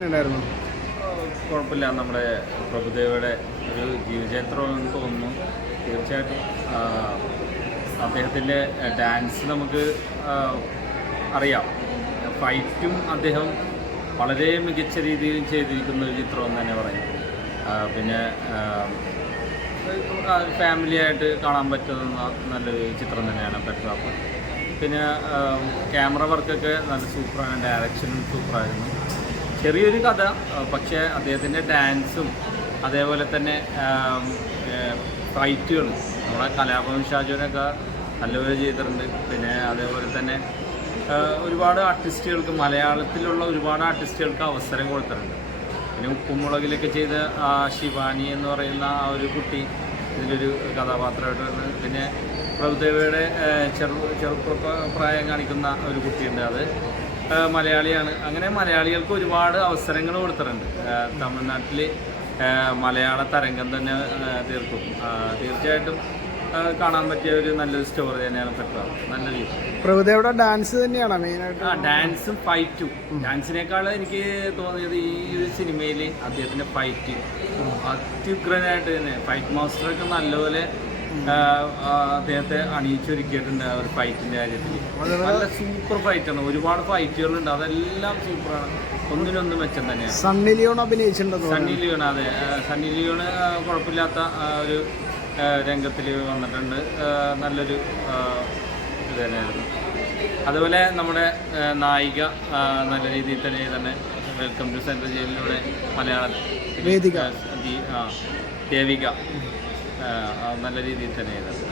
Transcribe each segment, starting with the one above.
കുഴപ്പമില്ല. നമ്മുടെ പ്രഭുദേവയുടെ ഒരു ജീവചരിത്രമെന്ന് തോന്നുന്നു. തീർച്ചയായിട്ടും അദ്ദേഹത്തിൻ്റെ ഡാൻസ് നമുക്ക് അറിയാം. ഫൈറ്റും അദ്ദേഹം വളരെ മികച്ച രീതിയിൽ ചെയ്തിരിക്കുന്ന ഒരു ചിത്രമെന്ന് തന്നെ പറയും. പിന്നെ ഫാമിലിയായിട്ട് കാണാൻ പറ്റുന്ന നല്ലൊരു ചിത്രം തന്നെയാണ് പെട്രാപ്പ്. പിന്നെ ക്യാമറ വർക്കൊക്കെ നല്ല സൂപ്പറാണ്, ഡയറക്ഷനും സൂപ്പറായിരുന്നു. ചെറിയൊരു കഥ, പക്ഷേ അദ്ദേഹത്തിൻ്റെ ഡാൻസും അതേപോലെ തന്നെ ഫൈറ്റുകളും നമ്മളെ കലാഭവൻ ഷാജോനൊക്കെ നല്ലപോലെ ചെയ്തിട്ടുണ്ട്. പിന്നെ അതേപോലെ തന്നെ ഒരുപാട് ആർട്ടിസ്റ്റുകൾക്ക്, മലയാളത്തിലുള്ള ഒരുപാട് ആർട്ടിസ്റ്റുകൾക്ക് അവസരം കൊടുത്തിട്ടുണ്ട്. പിന്നെ ഉപ്പുമുളകിലൊക്കെ ചെയ്ത ശിവാനി എന്ന് പറയുന്ന ആ ഒരു കുട്ടി ഇതിലൊരു കഥാപാത്രമായിട്ട് വരുന്നത്. പിന്നെ പ്രഭുദേവയുടെ ചെറുപ്രായം കാണിക്കുന്ന ഒരു കുട്ടിയുണ്ട്, അത് മലയാളിയാണ്. അങ്ങനെ മലയാളികൾക്ക് ഒരുപാട് അവസരങ്ങൾ കൊടുത്തിട്ടുണ്ട്. തമിഴ്നാട്ടിൽ മലയാള തരംഗം തന്നെ തീർക്കും. തീർച്ചയായിട്ടും കാണാൻ പറ്റിയ ഒരു നല്ലൊരു സ്റ്റോറി തന്നെയാണ് പെട്രാപ്പ്. നല്ല രീതി പ്രഭുദേവയുടെ ഡാൻസ് തന്നെയാണ് മെയിനായിട്ട്. ഡാൻസും ഫൈറ്റും. ഡാൻസിനേക്കാൾ എനിക്ക് തോന്നിയത് ഈ ഒരു സിനിമയിൽ അദ്ദേഹത്തിൻ്റെ ഫൈറ്റ് അത്യുഗ്രനായിട്ട് തന്നെ. ഫൈറ്റ് മാസ്റ്ററൊക്കെ നല്ലപോലെ അദ്ദേഹത്തെ അണിയിച്ചൊരുക്കിയിട്ടുണ്ട് ആ ഒരു ഫൈറ്റിൻ്റെ കാര്യത്തിൽ. നല്ല സൂപ്പർ ഫൈറ്റാണ്. ഒരുപാട് ഫൈറ്റുകളുണ്ട്, അതെല്ലാം സൂപ്പറാണ്, ഒന്നിനൊന്നും മെച്ചം തന്നെയാണ്. സണ്ണി ലിയോൺ അഭിനയിച്ചിട്ടുണ്ട്. സണ്ണി ലിയോൺ, അതെ, സണ്ണി ലിയോൺ കുഴപ്പമില്ലാത്ത ഒരു രംഗത്തിൽ വന്നിട്ടുണ്ട്. നല്ലൊരു ഇത് തന്നെയായിരുന്നു. അതുപോലെ നമ്മുടെ നായിക നല്ല രീതിയിൽ തന്നെ വെൽക്കം ടു സെൻട്രൽ ജയിലിലൂടെ മലയാള ദേവിക നല്ല രീതിയിൽ തന്നെ ചെയ്തത്.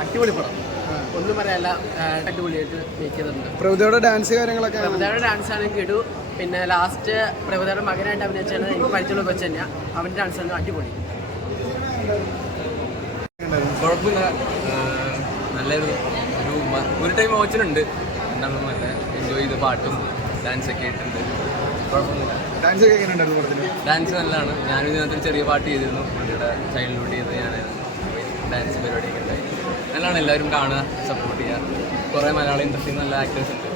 അടിപൊളി പടം, ഒന്നും പറയാല്ല, അടിപൊളിയായിട്ട് മേക്ക് ചെയ്തിട്ടുണ്ട്. പ്രഭുദേവയുടെ ഡാൻസ് കാര്യങ്ങളൊക്കെ, പ്രഭുദേവയുടെ ഡാൻസ് ആണെങ്കിൽ കിടു. പിന്നെ ലാസ്റ്റ് പ്രഭുദേവയുടെ മകനായിട്ട് അഭിനയിച്ചാണ് എനിക്ക് പരിചയമുള്ള കൊച്ചു തന്നെയാണ്. അവൻ്റെ ഡാൻസ് ആണ് അടിപൊളി. കുഴപ്പമില്ല, നല്ലൊരു ഒരു ടൈം വാച്ചിനുണ്ട്. എന്താണ് നല്ല എൻജോയ് ചെയ്ത് പാട്ടും ഡാൻസൊക്കെ ആയിട്ടുണ്ട്. കുഴപ്പമൊന്നുമില്ല. ഡാൻസ് നല്ലതാണ്. ഞാനും ഇതിനകത്തൊരു ചെറിയ പാട്ട് ചെയ്തിരുന്നു. പുള്ളിയുടെ ചൈൽഡ്ഹുഡ് ചെയ്ത് ഞാൻ ഡാൻസ് പരിപാടിയൊക്കെ ഉണ്ടായി. നല്ലതാണ്, എല്ലാവരും കാണുക, സപ്പോർട്ട് ചെയ്യുക. കുറേ മലയാള ഇൻഡസ്ട്രിയിൽ നല്ല ആക്ടേഴ്സ് ഉണ്ട്.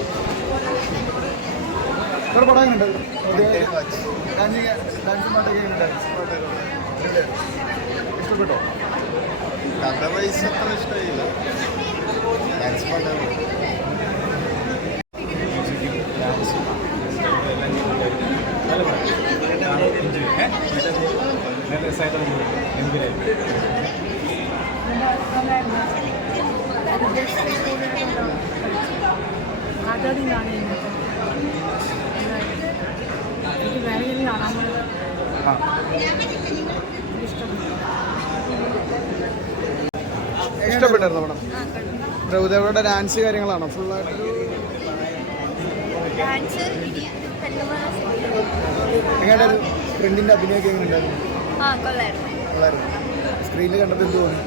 ഇഷ്ടപ്പെട്ടോ? കഥ വൈസ് അത്ര ഇഷ്ടമായില്ല. ഡാൻസ് പാട്ട് ഇഷ്ടപ്പെട്ടായിരുന്നു പടം? പ്രഭുദേവയുടെ ഡാൻസ് കാര്യങ്ങളാണോ ഫുള്ളായിട്ട്? എങ്ങനെയായിരുന്നു ഫ്രണ്ടിൻ്റെ അഭിനയമൊക്കെ? എങ്ങനെ ഉണ്ടായിരുന്നു? സ്ക്രീനിൽ കണ്ടപ്പോൾ എന്ത് തോന്നി?